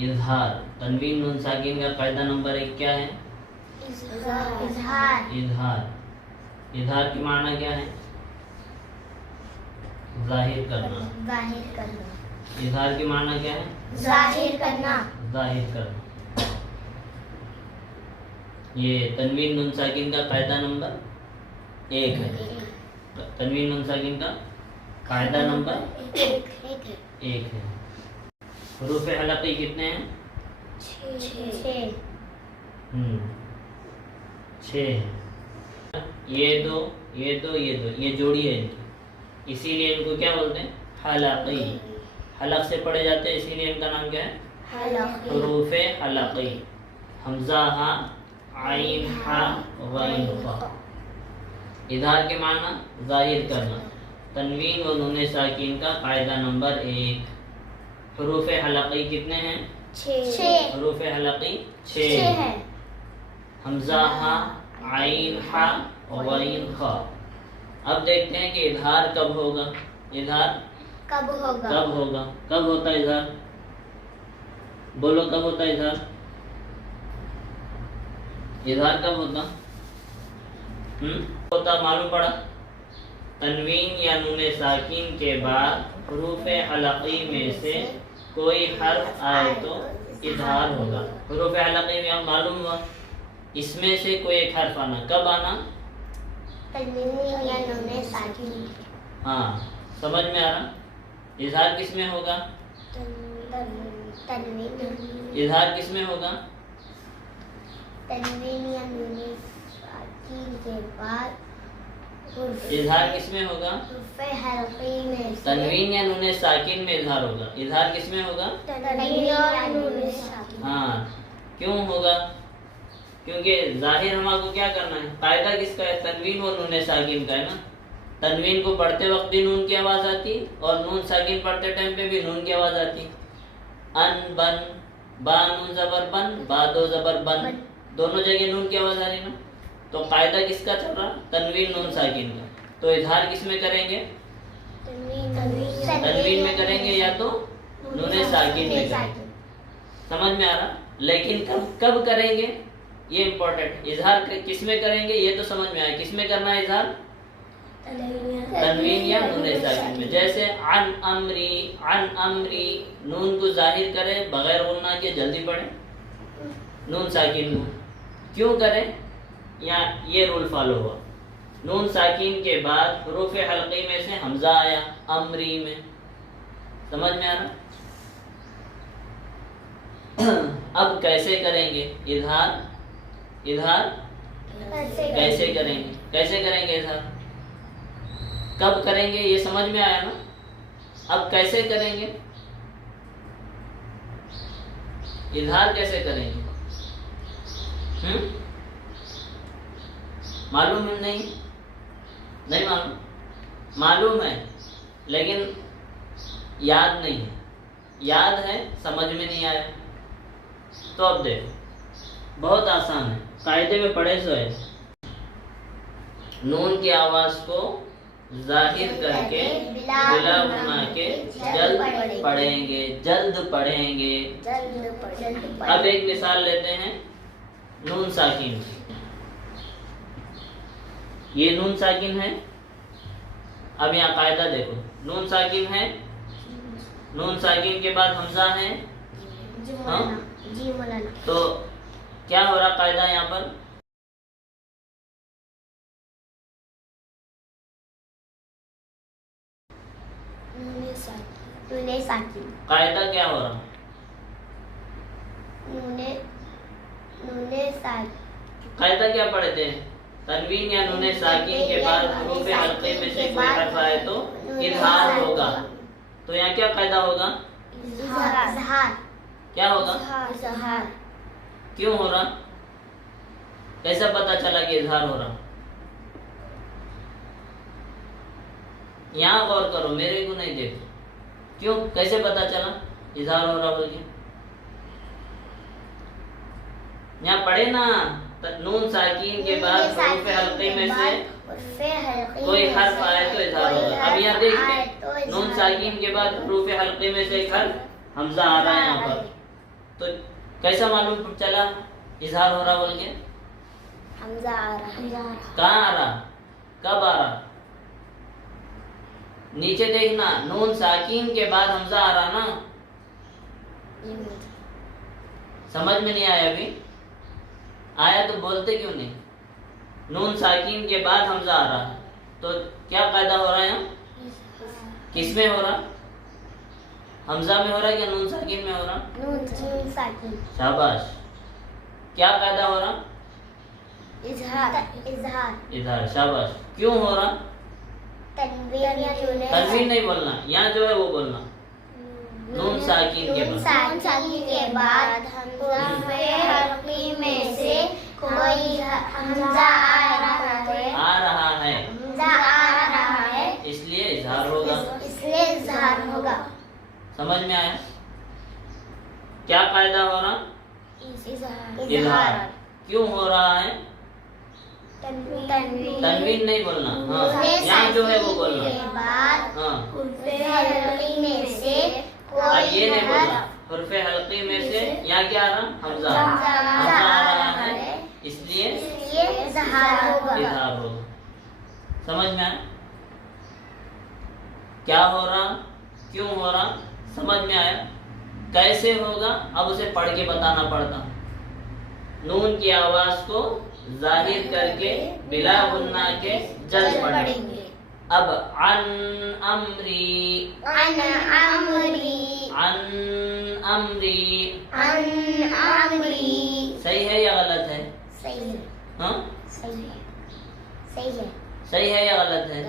इजहार, तनवीन नून साकिन का कायदा नंबर 1 क्या है? इजहार। इजहार। इजहार की माना क्या है? जाहिर करना। जाहिर करना। इजहार की माना क्या है? जाहिर करना। जाहिर करना। ये तनवीन नून साकिन का कायदा नंबर 1 है। तनवीन नून साकिन का कायदा नंबर 1 है। हुरूफ हलक़ी कितने हैं? 6। 6 है। ये दो, ये दो, ये दो, ये जोड़ी है इनकी, इसीलिए इनको क्या बोलते हैं? हलक़ी। हलक़ से पढ़े जाते हैं, इसीलिए इनका नाम क्या है? हुरूफ हलक़ी। हमज़ा हा, आइन हा, गैन फ़ा। इज़हार के माना जाहिर करना। तनवीन व नून साकिन का कायदा नंबर 1। हुरूफ हलक़ी कितने हैं? 6। हुरूफ हलक़ी 6 है। हमज़ा हा, आइन हा, गैन ख़ा। अब देखते हैं कि इज़हार कब होगा। इज़हार कब होगा? कब होगा? कब होता है इज़हार? बोलो कब होता है इज़हार? इज़हार कब होता? होता मालूम पड़ा? तनवीन या नून साकिन के बाद हुरूफ हलक़ी में से कोई हर्फ आए तो इज़हार होगा। हुरूफ हलक़ी में हम मालूम हुआ, इसमें से कोई एक हर्फ आना। कब आना? तनवीन या नून साकिन। हाँ, समझ में आ रहा? इज़हार किस में होगा? तनवीन। इज़हार किस में होगा? तनवीन या नून साकिन के बाद इज़हार किस में होगा? हुरूफ हलक़ी में से तनवीन या नून साकिन में इज़हार होगा। इज़हार किस में होगा? तनवीन या नून साकिन। हाँ, क्यों होगा? क्योंकि जाहिर हमको क्या करना है? कायदा किसका है? तनवीन व नून साकिन का है ना। तनवीन को पढ़ते वक्त भी नून की आवाज़ आती और नून साकिन पढ़ते टाइम पे भी नून की आवाज़ आती। अन बन, बा नून ज़बर बन, बा दो ज़बर बन, दोनों जगह नून की आवाज़ आ रही ना। तो कायदा किसका चल रहा? तनवीन नून साकिन का। तो इज़हार किस में करेंगे? तनवीन में करेंगे या तो नून साकिन में करेंगे। समझ में आ रहा? लेकिन कब करेंगे ये इम्पोर्टेंट। इज़हार किस में करेंगे ये तो समझ में आया। किस में करना है इज़हार? तनवीन या नून साकिन में। जैसे अन अमरी, नून को जाहिर करें बगैर गुन्ना के, जल्दी पढ़े नून साकिन को। क्यों करें? या ये रूल फॉलो हुआ। नून साकिन के बाद हुरूफ हलक़ी में से हमज़ा आया अमरी में। समझ में आ रहा? अब कैसे करेंगे इज़हार? इज़हार कैसे करेंगे? कैसे करेंगे इज़हार? कब करेंगे ये समझ में आया ना? अब कैसे करेंगे इज़हार? कैसे करेंगे? मालूम है? नहीं मालूम? मालूम है लेकिन याद नहीं है। याद है, समझ में नहीं आया। तो अब देखो, बहुत आसान है, कायदे में पढ़े सो है। नून की आवाज को जाहिर करके बिला गुना के जल्द पढ़ेंगे। अब एक मिसाल लेते हैं नून साकिन। ये नून साकिन है। अब यहाँ कायदा देखो, नून साकिन है, नून साकिन के बाद हमजा है। हाँ? तो क्या हो रहा कायदा यहाँ पर? कायदा क्या हो रहा? कायदा क्या पढ़े थे? तनवीन या नून साकिन के बाद हुरूफ हल्के में से कोई हर्फ आए तो इज़हार होगा। तो यहाँ क्या कायदा होगा? क्या होगा? क्यों हो रहा? कैसा पता चला कि इज़हार हो रहा? यहाँ गौर करो, मेरे को नहीं देखो। क्यों, कैसे पता चला इज़हार हो रहा बोलिए? यहाँ पढ़े ना, नून साकिन के बाद हुरूफ हल्के में से कोई हर्फ आए तो इज़हार होगा। अब यहाँ देखिए, नून साकिन के बाद हुरूफ हल्के में से एक हर्फ हमजा आ रहा है यहाँ पर, तो कैसा मालूम चला इजहार हो रहा बोल के? हमजा आ रहा। कहाँ आ रहा, कब आ रहा? नीचे देखना, नून साकिन के बाद हमजा आ रहा ना। समझ में नहीं आया अभी? आया तो बोलते क्यों नहीं? नून साकिन के बाद हमजा आ रहा, तो क्या कायदा हो रहा है यहाँ? किस में हो रहा? हमजा में हो रहा क्या नून साकिन में हो रहा? नून साकिन। शाबाश। क्या कायदा हो रहा? इजहार। इधर शाबाश। क्यों हो रहा? तनवीन नहीं बोलना, यहाँ जो है वो बोलना। नून साकिन के बाद हर्फ़े हल्की में से कोई हमजा आ रहा है, इसलिए इजहार होगा। समझ में आया? क्या कायदा हो रहा? इजहार। क्यों हो रहा है? तनवीन नहीं बोलना, हाँ यहाँ जो है वो बोलना। हाँ अब ये नहीं बोलना, हुर्फ़े हल्की में से यहाँ क्या आ रहा? हमजा आ रहा है, इसलिए इजहार होगा। समझ में आया? क्या हो रहा, क्यों हो रहा, समझ में आया? कैसे होगा अब उसे पढ़ के बताना पड़ता। नून की आवाज को जाहिर करके बिला गुन्ना के जल्द पढ़ेंगे। अब अन अमरी, सही है या गलत है? हाँ सही है या गलत है?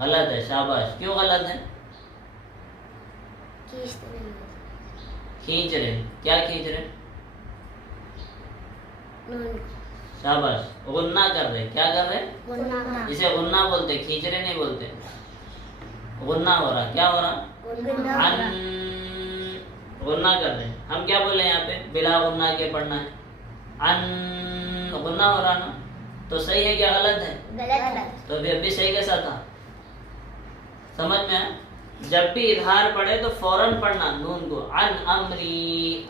गलत है। शाबाश। क्यों गलत है? खींच रहे। क्या खींच रहे? शाबाश। गुन्ना कर रहे। क्या कर रहे? इसे गुन्ना बोलते, खींच रहे नहीं बोलते। गुन्ना हो रहा। क्या हो रहा? गुन्ना कर रहे। हम क्या बोले यहाँ पे? बिला गुन्ना के पढ़ना है। अन गुन्ना हो रहा ना, तो सही है क्या गलत है? गलत। तो अभी सही कैसा था? समझ में आया? जब भी इजहार पढ़े तो फौरन पढ़ना नून को। अन अमरी,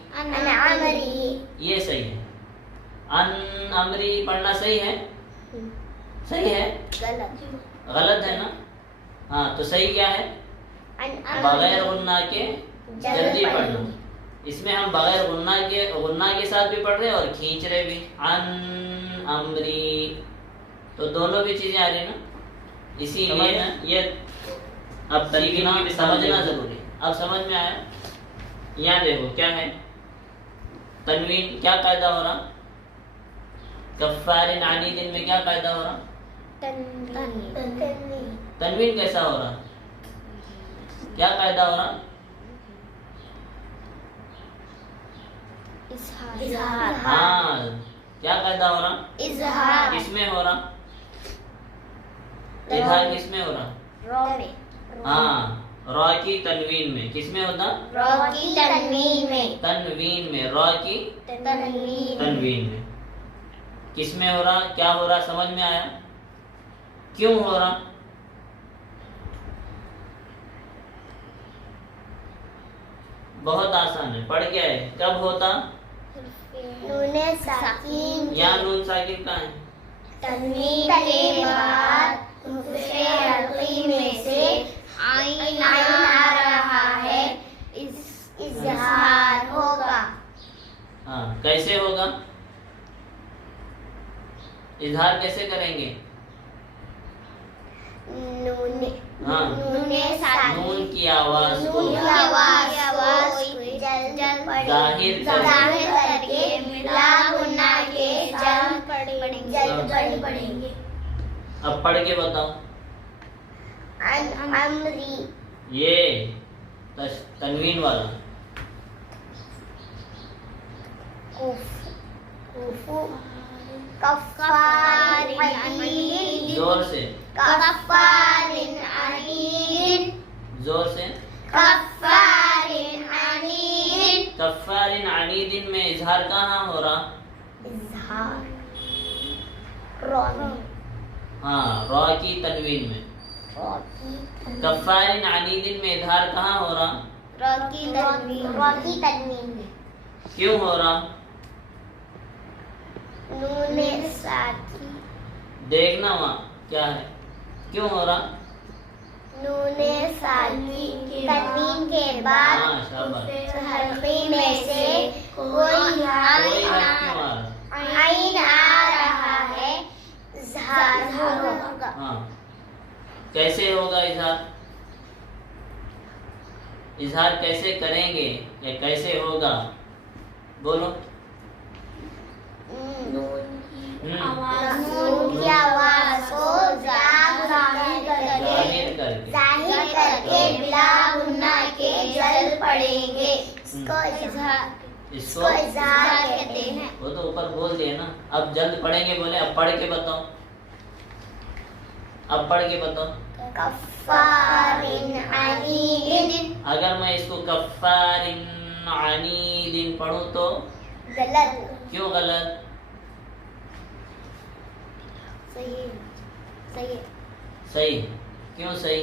ये सही है। अन अमरी पढ़ना सही है? सही है? गलत है ना? हाँ तो सही क्या है? बगैर गुन्ना के जल्दी पढ़ना। इसमें हम बगैर गुन्ना के साथ भी पढ़ रहे हैं और खींच रहे भी। अन अमरी, तो दोनों भी चीजें आ रही ना, इसीलिए ना ये अब सीखना समझना जरूरी। अब समझ में आया? यहाँ देखो क्या है तनवीन। क्या कायदा हो रहा? कफ्फारिन अनीदिन में क्या कायदा हो रहा? तनवीन कैसा हो रहा? क्या कायदा हो रहा? हाँ क्या कायदा हो रहा? इजहार। किसमें हो रहा? इजहार किसमें हो रहा? हाँ रॉ की तनवीन में। किसमें होता? तनवीन में। रॉ की तनवीन में। किसमें हो रहा? क्या हो रहा? समझ में आया? क्यों हो रहा? बहुत आसान है, पढ़ के आए। कब होता? नूने साकिन यहाँ नून साकिन कहाँ है? तनवीन के बाद हुर्फ़े हल्की में से आइन आ रहा है, इजहार होगा। हाँ कैसे होगा? इजहार कैसे करेंगे? नूने साकिन नून की आवाज को जाहिर करके बिला गुन्ना के जल्द पढ़ेंगे। अब पढ़ के बताओ। अमरी, ये तनवीन वाला। जोर से, जोर से। कफ्फारिन अनीदिन में इजहार कहाँ हो रहा? हाँ रॉ की तनवीन में। कफ्फारिन अनीदिन में इजहार कहाँ हो रहा? रॉकी तनवीन है। क्यों हो रहा? नूने साथी देखना वहाँ क्या है, क्यों हो रहा? नूने साथी तनवीन के बाद हाँ शाबाश। हल्के में से कोई हर्फ क्यों आ हर्फ रहा? आइन आ रहा है, इज़हार होगा। हाँ, कैसे होगा इजहार? इजहार कैसे करेंगे या कैसे होगा? बोलो। नून की आवाज को जाहिर करके जाहिर करके बिला गुन्ना के जल पड़ेंगे। इसको इज़हार कहते हैं। वो तो ऊपर बोल दिए ना, अब जल्द पढ़ेंगे बोले, अब पढ़ के बताओ, अब पढ़ के बताओ। कफ़ारिन अनीदिन। अगर मैं इसको कफ़ारिन अनीदिन पढ़ूं तो गलत। क्यों गलत? सही सही सही क्यों सही?